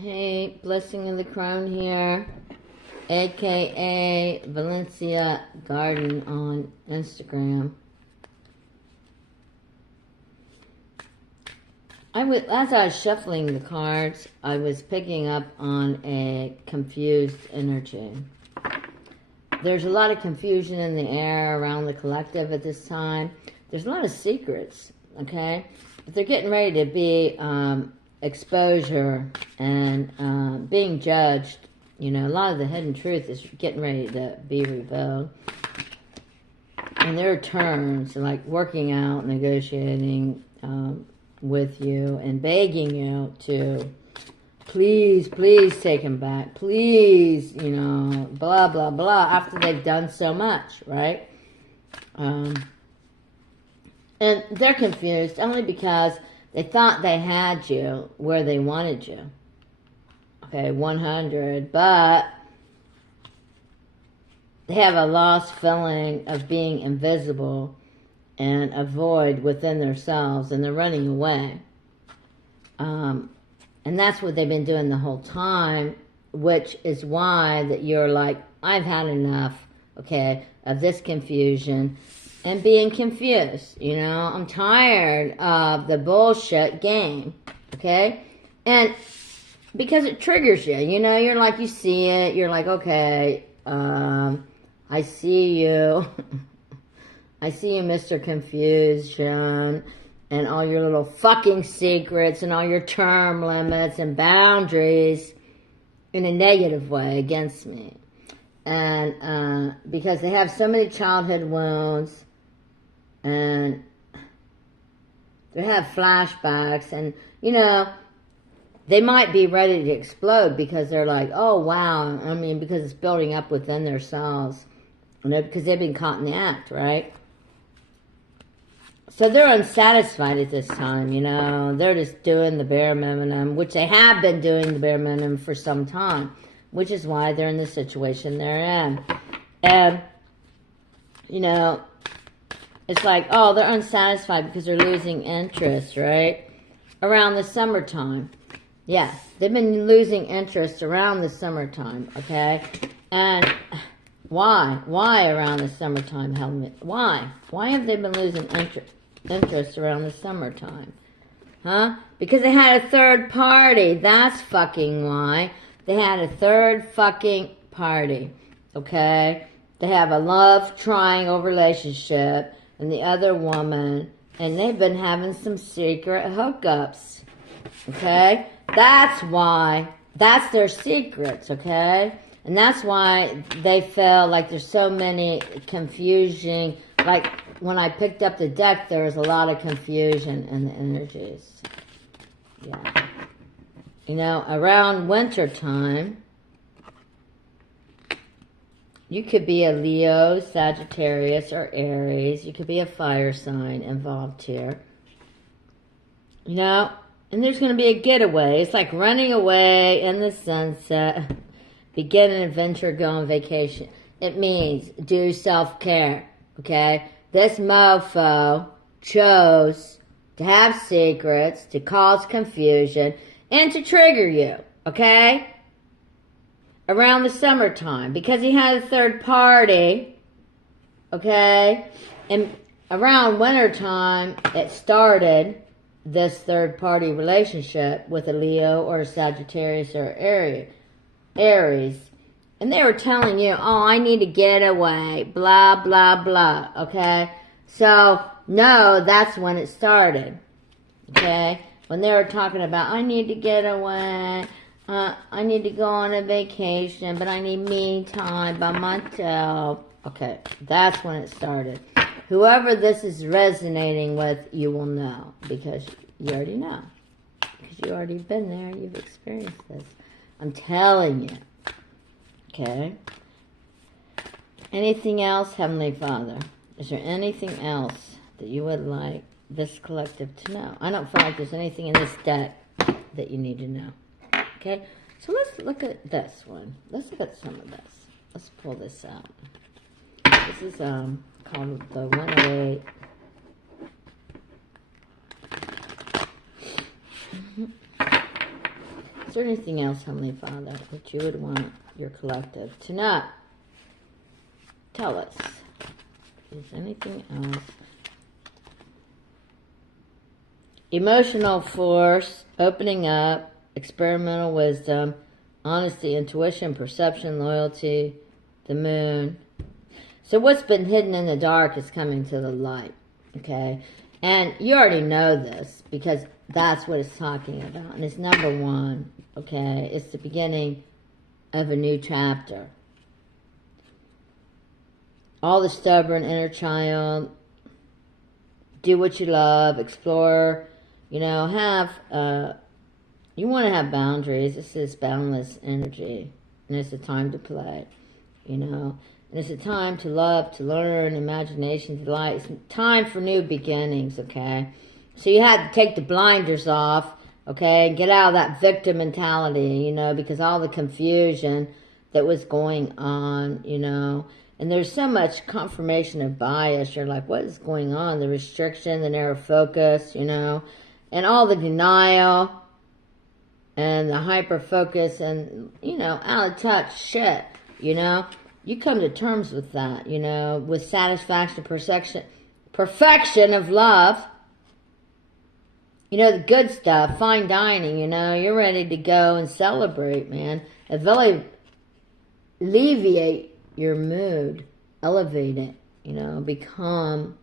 Hey, Blessing of the Crown here, aka Valencia Garden on Instagram. As I was shuffling the cards, I was picking up on a confused energy. There's a lot of confusion in the air around the collective at this time. There's a lot of secrets, okay? But they're getting ready to be exposure and being judged. You know, a lot of the hidden truth is getting ready to be revealed. And there are terms like working out, negotiating with you and begging you to please take him back. Please, you know, blah, blah, blah, after they've done so much, right? And they're confused only because they thought they had you where they wanted you. Okay, 100, but they have a lost feeling of being invisible and a void within themselves, and they're running away. And that's what they've been doing the whole time, which is why that you're like, I've had enough, okay, of this confusion and being confused, you know? I'm tired of the bullshit game, okay? And because it triggers you, you know? You're like, you see it, you're like, okay, I see you. I see you, Mr. Confusion, and all your little fucking secrets and all your term limits and boundaries in a negative way against me. And because they have so many childhood wounds and they have flashbacks and, you know, they might be ready to explode because they're like, oh, wow. I mean, because it's building up within themselves. You know, because they've been caught in the act, right? So they're unsatisfied at this time, you know. They're just doing the bare minimum, which they have been doing the bare minimum for some time, which is why they're in the situation they're in. And, you know, it's like, oh, they're unsatisfied because they're losing interest, right? Around the summertime. Yes, they've been losing interest around the summertime, okay? And why? Why around the summertime, Helen? Why? Why have they been losing interest around the summertime? Huh? Because they had a third party. That's fucking why. They had a third fucking party. Okay? They have a love triangle relationship and the other woman, and they've been having some secret hookups. Okay? That's why. That's their secrets, okay? And that's why they feel like there's so many confusion. Like when I picked up the deck, there was a lot of confusion in the energies. Yeah. You know, around winter time, you could be a Leo, Sagittarius, or Aries. You could be a fire sign involved here. You know, and there's going to be a getaway. It's like running away in the sunset. Begin an adventure, go on vacation. It means do self-care, okay? This mofo chose to have secrets, to cause confusion, and to trigger you, okay? Around the summertime, because he had a third party, okay? And around wintertime, it started this third party relationship with a Leo or a Sagittarius or Aries, and they were telling you, oh, I need to get away, blah, blah, blah, okay? So, no, that's when it started, okay? When they were talking about, I need to get away, I need to go on a vacation, but I need me time by myself. Okay, that's when it started. Whoever this is resonating with, you will know, because you already know. Because you've already been there, you've experienced this. I'm telling you. Okay? Anything else, Heavenly Father? Is there anything else that you would like this collective to know? I don't feel like there's anything in this deck that you need to know. Okay? So let's look at this one. Let's look at some of this. Let's pull this out. This is called the 108. Is there anything else, Heavenly Father, that you would want your collective to know? Tell us. Is anything else? Emotional force, opening up, experimental wisdom, honesty, intuition, perception, loyalty, the moon. So what's been hidden in the dark is coming to the light, okay? And you already know this because that's what it's talking about. And it's number one, okay? It's the beginning of a new chapter. All the stubborn inner child, do what you love, explore, you know, you want to have boundaries. This is boundless energy. And it's a time to play, you know. And it's a time to love, to learn, imagination, delight. It's time for new beginnings, okay? So you had to take the blinders off, okay? And get out of that victim mentality, you know, because all the confusion that was going on, you know. And there's so much confirmation of bias. You're like, what is going on? The restriction, the narrow focus, you know. And all the denial and the hyper focus and, you know, out of touch shit, you know. You come to terms with that, you know, with satisfaction, perfection of love. You know, the good stuff, fine dining, you know, you're ready to go and celebrate, man. Alleviate your mood, elevate it, you know, become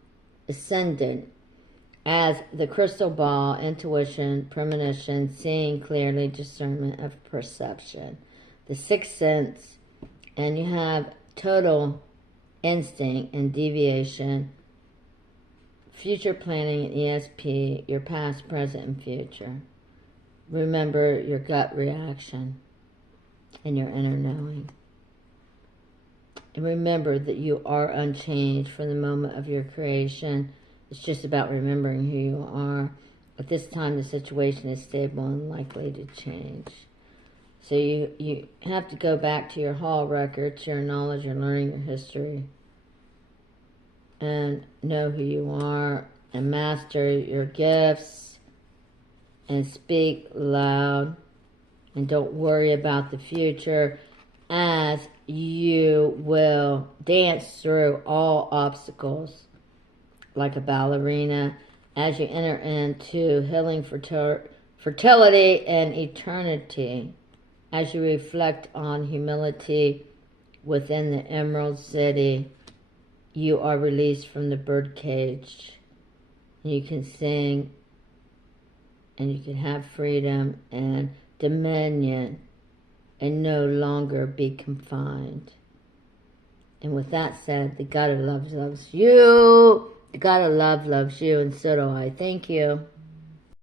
ascendant as the crystal ball, intuition, premonition, seeing clearly, discernment of perception, the sixth sense. And you have total instinct and deviation, future planning and ESP, your past, present, and future. Remember your gut reaction and your inner knowing. And remember that you are unchanged from the moment of your creation. It's just about remembering who you are. At this time, the situation is stable and likely to change. So you have to go back to your hall records, your knowledge, your learning, your history, and know who you are, and master your gifts, and speak loud, and don't worry about the future, as you will dance through all obstacles like a ballerina as you enter into healing, fertility, and eternity. As you reflect on humility within the Emerald City, you are released from the birdcage. You can sing, and you can have freedom and dominion, and no longer be confined. And with that said, the God of love loves you. The God of love loves you, and so do I. Thank you.